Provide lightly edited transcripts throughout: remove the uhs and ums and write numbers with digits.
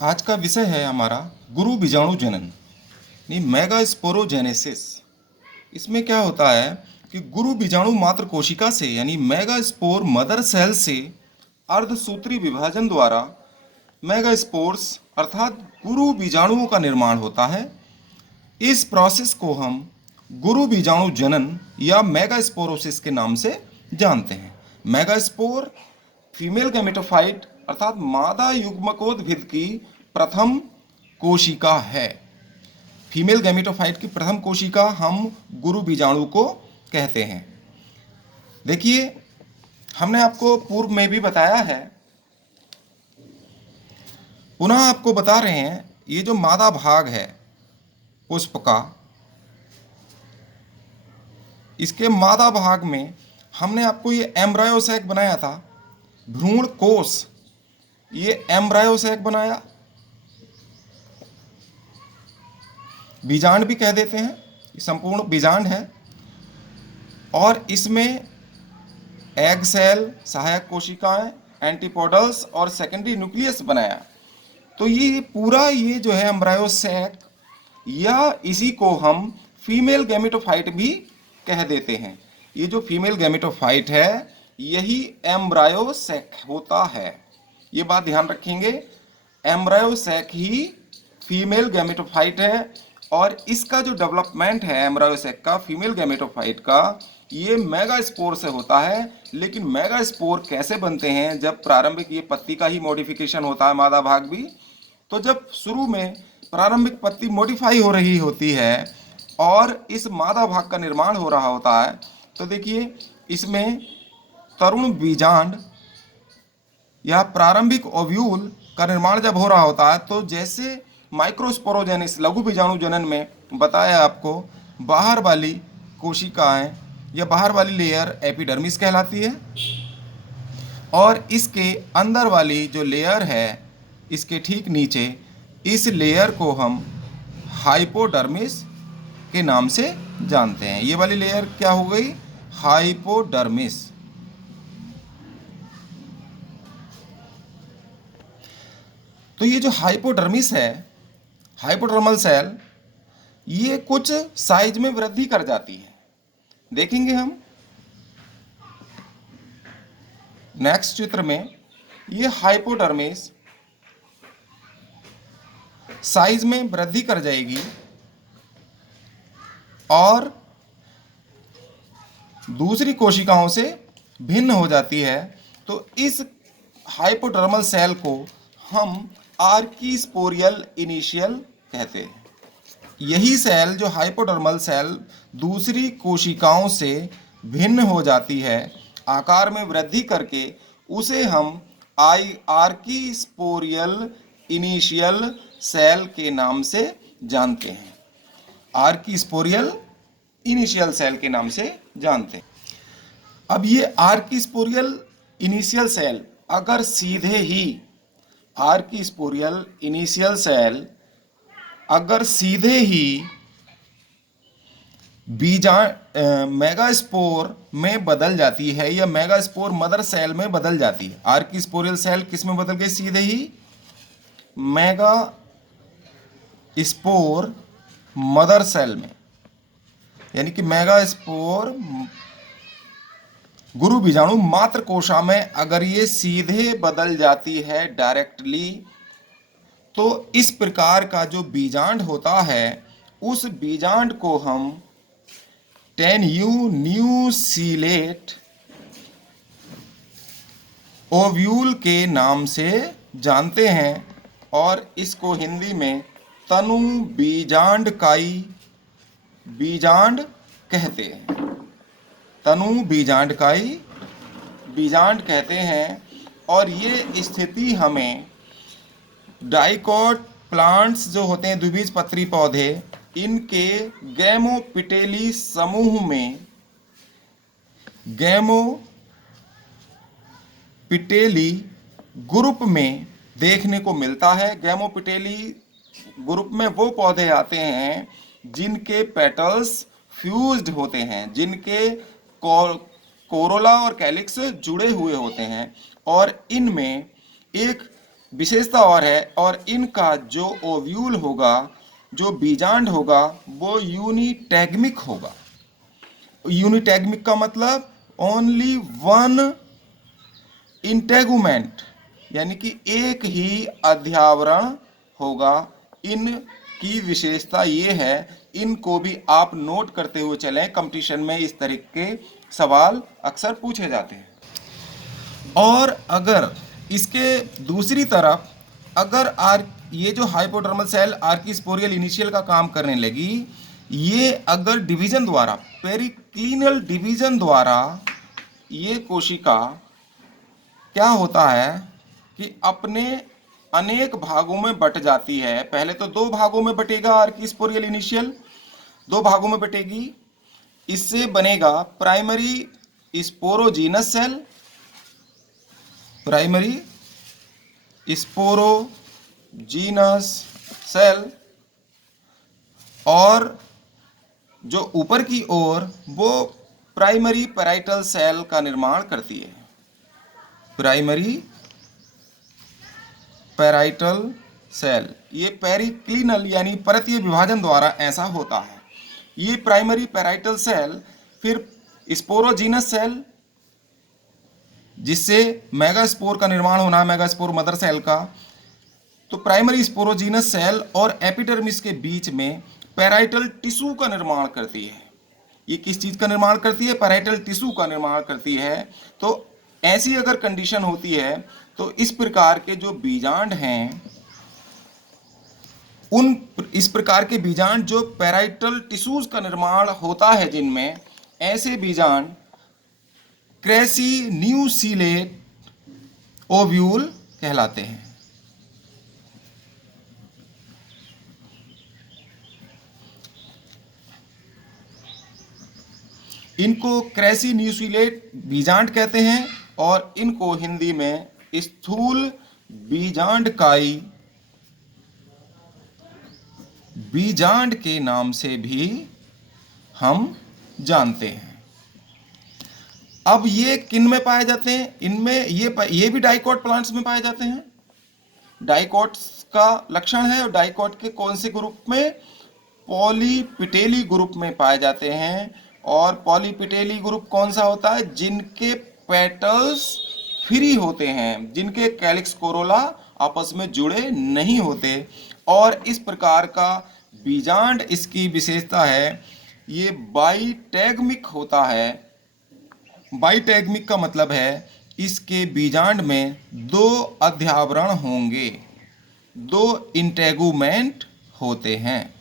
आज का विषय है हमारा गुरु बीजाणु जनन यानी मेगास्पोरोजेनेसिस। इसमें क्या होता है कि गुरु बीजाणु मात्र कोशिका से यानी मेगास्पोर मदर सेल से अर्धसूत्री विभाजन द्वारा मेगास्पोर्स अर्थात गुरु बीजाणुओं का निर्माण होता है। इस प्रोसेस को हम गुरु बीजाणु जनन या मेगास्पोरोसिस के नाम से जानते हैं। मेगास्पोर फीमेल गैमेटोफाइट अर्थात मादा युग्मकोद्भिद की प्रथम कोशिका है। फीमेल गैमेटोफाइट की प्रथम कोशिका हम गुरु बीजाणु को कहते हैं। देखिए, हमने आपको पूर्व में भी बताया है, पुनः आपको बता रहे हैं, ये जो मादा भाग है पुष्प का, इसके मादा भाग में हमने आपको ये एम्ब्रायो सैक बनाया था, भ्रूण कोष, ये एम्ब्रायो सैक बनाया, बीजांड भी कह देते हैं, ये संपूर्ण बीजांड है। और इसमें एग सेल, सहायक कोशिकाएं, एंटीपोडल्स और सेकेंडरी न्यूक्लियस बनाया। तो ये पूरा ये जो है एम्ब्रायो सैक, या इसी को हम फीमेल गैमेटोफाइट भी कह देते हैं। ये जो फीमेल गैमेटोफाइट है यही एम्ब्रायो सैक होता है। ये बात ध्यान रखेंगे, एम्ब्रायो सैक ही फीमेल गैमेटोफाइट है। और इसका जो डेवलपमेंट है एम्ब्रायो सैक का, फीमेल गैमेटोफाइट का, ये मेगास्पोर से होता है। लेकिन मेगास्पोर कैसे बनते हैं? जब प्रारंभिक ये पत्ती का ही मॉडिफिकेशन होता है, मादा भाग भी, तो जब शुरू में प्रारंभिक पत्ती मॉडिफाई हो रही होती है और इस मादा भाग का निर्माण हो रहा होता है, तो देखिए इसमें तरुण बीजांड या प्रारंभिक ओव्यूल का निर्माण जब हो रहा होता है, तो जैसे माइक्रोस्पोरोजेनिस लघु बीजाणु जनन में बताया आपको, बाहर वाली कोशिकाएं या बाहर वाली लेयर एपिडर्मिस कहलाती है, और इसके अंदर वाली जो लेयर है इसके ठीक नीचे, इस लेयर को हम हाइपोडर्मिस के नाम से जानते हैं। ये वाली लेयर क्या हो गई? हाइपोडर्मिस। तो ये जो हाइपोडर्मिस है, हाइपोडर्मल सेल, ये कुछ साइज में वृद्धि कर जाती है। देखेंगे हम नेक्स्ट चित्र में, ये हाइपोडर्मिस साइज में वृद्धि कर जाएगी और दूसरी कोशिकाओं से भिन्न हो जाती है। तो इस हाइपोडर्मल सेल को हम आर्कीस्पोरियल इनिशियल कहते हैं। यही सेल जो हाइपोडर्मल सेल दूसरी कोशिकाओं से भिन्न हो जाती है आकार में वृद्धि करके, उसे हम आर्कीस्पोरियल इनिशियल सेल के नाम से जानते हैं। आर्कीस्पोरियल इनिशियल सेल के नाम से जानते हैं। अब ये आर्कीस्पोरियल इनिशियल सेल अगर सीधे ही, आर्कीस्पोरियल इनिशियल सेल अगर सीधे ही मेगास्पोर में बदल जाती है या मेगास्पोर मदर सेल में बदल जाती है, आर्कीस्पोरियल सेल किस में बदल गई? सीधे ही मेगा स्पोर मदर सेल में, यानी कि मेगास्पोर गुरु बीजाणु मात्र कोशा में अगर ये सीधे बदल जाती है डायरेक्टली, तो इस प्रकार का जो बीजांड होता है उस बीजांड को हम टेन्यू न्यूसीलेट ओव्यूल के नाम से जानते हैं, और इसको हिंदी में तनु बीजांडकाई बीजांड कहते हैं। तनु बीजांडकाई बीजांड कहते हैं। और ये स्थिति हमें डाइकॉट प्लांट्स जो होते हैं, द्विबीजपत्री पौधे, इनके गैमोपिटेली समूह में, गैमोपिटेली ग्रुप में देखने को मिलता है। गैमोपिटेली ग्रुप में वो पौधे आते हैं जिनके पेटल्स फ्यूज्ड होते हैं, जिनके कोरोला और कैलिक्स जुड़े हुए होते हैं, और इनमें एक विशेषता और है, और इनका जो ओव्यूल होगा, जो बीजांड होगा, वो यूनिटैगमिक होगा। यूनिटैगमिक का मतलब ओनली वन इंटेगुमेंट, यानी कि एक ही अध्यावरण होगा। इन की विशेषता ये है, इनको भी आप नोट करते हुए चलें, कंपटीशन में इस तरह के सवाल अक्सर पूछे जाते हैं। और अगर इसके दूसरी तरफ अगर ये जो हाइपोडर्मल सेल आर्किस्पोरियल इनिशियल का काम करने लगी, ये अगर डिवीजन द्वारा, पेरिक्लिनल डिवीजन द्वारा, ये कोशिका क्या होता है कि अपने अनेक भागों में बट जाती है। पहले तो दो भागों में बटेगा आर्किस्पोरियल इनिशियल, दो भागों में बटेगी। इससे बनेगा primary sporogenous cell, primary sporogenous cell, और जो ऊपर की ओर वो प्राइमरी पैराइटल सेल का निर्माण करती है। प्राइमरी पैराइटल सेल, ये पेरिक्लिनल यानी परतीय विभाजन द्वारा ऐसा होता है। ये प्राइमरी पैराइटल सेल फिर स्पोरोजीनस सेल, जिससे मेगास्पोर का निर्माण होना है, मेगास्पोर मदर सेल का। तो प्राइमरी स्पोरोजीनस सेल और एपिडर्मिस के बीच में पैराइटल टिश्यू का निर्माण करती है। ये किस चीज का निर्माण करती है? पैराइटल टिश्यू का निर्माण करती है। तो ऐसी अगर कंडीशन होती है तो इस प्रकार के जो बीजांड हैं, इस प्रकार के बीजांड जो पैराइटल टिश्यूज का निर्माण होता है जिनमें, ऐसे बीजांड क्रेसिन्यूसिलेट ओव्यूल कहलाते हैं। इनको क्रेसिन्यूसिलेट बीजांड कहते हैं, और इनको हिंदी में स्थूल बीजांडकाई बीजांड के नाम से भी हम जानते हैं। अब ये किन में पाए जाते हैं? इनमें ये भी डाइकॉट प्लांट्स में पाए जाते हैं। डाइकॉट्स का लक्षण है, और डाइकॉट के कौन से ग्रुप में? पॉलीपिटेली ग्रुप में पाए जाते हैं। और पॉलीपिटेली ग्रुप कौन सा होता है? जिनके पेटल्स फ्री होते हैं, जिनके कैलिक्स कोरोला आपस में जुड़े नहीं होते। और इस प्रकार का बीजांड, इसकी विशेषता है, ये बाइटैगमिक होता है। बाइटैगमिक का मतलब है इसके बीजांड में दो अध्यावरण होंगे, दो इंटेगुमेंट होते हैं।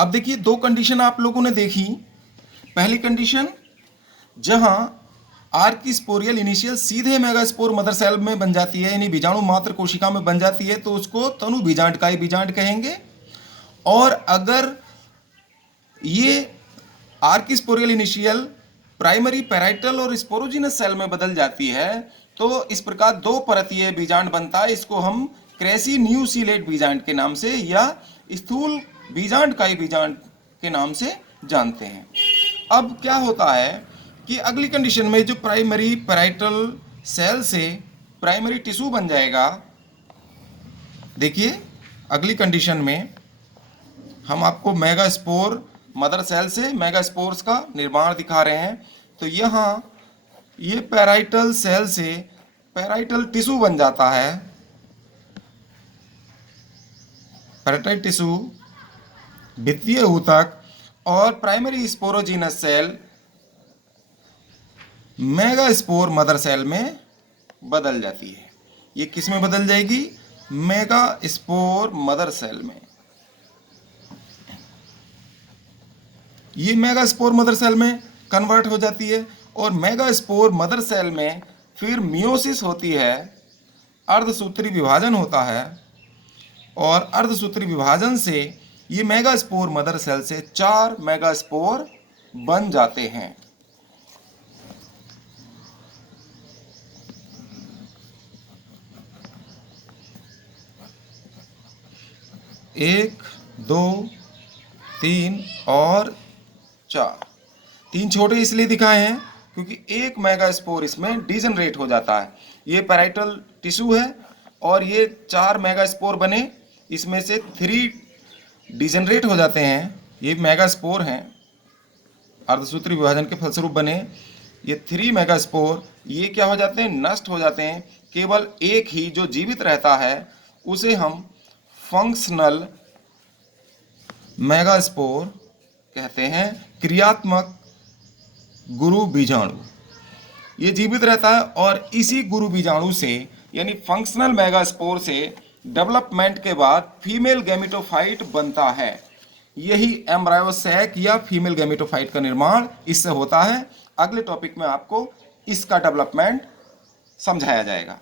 अब देखिए, दो कंडीशन आप लोगों ने देखी। पहली कंडीशन, जहां आर्किस्पोरियल इनिशियल सीधे मेगास्पोर मदर सेल में बन जाती है, यानी बीजाणु मात्र कोशिका में बन जाती है, तो उसको तनु बीजांडकाई बीजांड कहेंगे। और अगर ये आर्किस्पोरियल इनिशियल प्राइमरी पैराइटल और स्पोरोजिनस सेल में बदल जाती है, तो इस प्रकार दो परतीय बीजांड बनता है। इसको हम क्रेसिन्यूसिलेट बीजांड के नाम से या स्थूल बीजांडकाई बीजांड के नाम से जानते हैं। अब क्या होता है कि अगली कंडीशन में जो प्राइमरी पैराइटल सेल से प्राइमरी टिश्यू बन जाएगा। देखिए, अगली कंडीशन में हम आपको मेगास्पोर मदर सेल से मेगास्पोर्स का निर्माण दिखा रहे हैं। तो यहाँ ये पैराइटल सेल से पैराइटल टिश्यू बन जाता है। पैराइटल टिश्यू, भित्तीय ऊतक, और primary sporogenous cell megaspore mother cell में बदल जाती है। ये किस में बदल जाएगी? मेगास्पोर मदर सेल में। ये मेगास्पोर मदर सेल में कन्वर्ट हो जाती है, और मेगास्पोर मदर सेल में फिर मियोसिस होती है, अर्धसूत्री विभाजन होता है, और अर्धसूत्री विभाजन से ये मेगास्पोर मदर सेल से 4 मेगास्पोर बन जाते हैं। एक, दो, तीन और 4। 3 छोटे इसलिए दिखाए हैं क्योंकि एक मेगास्पोर इसमें डिजनरेट हो जाता है। ये पैराइटल टिश्यू है और ये 4 मेगास्पोर बने, इसमें से 3 डिजनरेट हो जाते हैं। ये मेगास्पोर हैं, अर्धसूत्री विभाजन के फलस्वरूप बने। ये 3 मेगास्पोर ये क्या हो जाते हैं, नष्ट हो जाते हैं। केवल एक ही जो जीवित रहता है उसे हम फंक्शनल मेगास्पोर कहते हैं, क्रियात्मक गुरु बीजाणु। ये जीवित रहता है और इसी गुरु बीजाणु से यानी फंक्शनल मेगास्पोर से डेवलपमेंट के बाद फीमेल गैमेटोफाइट बनता है। यही एम्ब्रायोसैक या फीमेल गैमेटोफाइट का निर्माण इससे होता है। अगले टॉपिक में आपको इसका डेवलपमेंट समझाया जाएगा।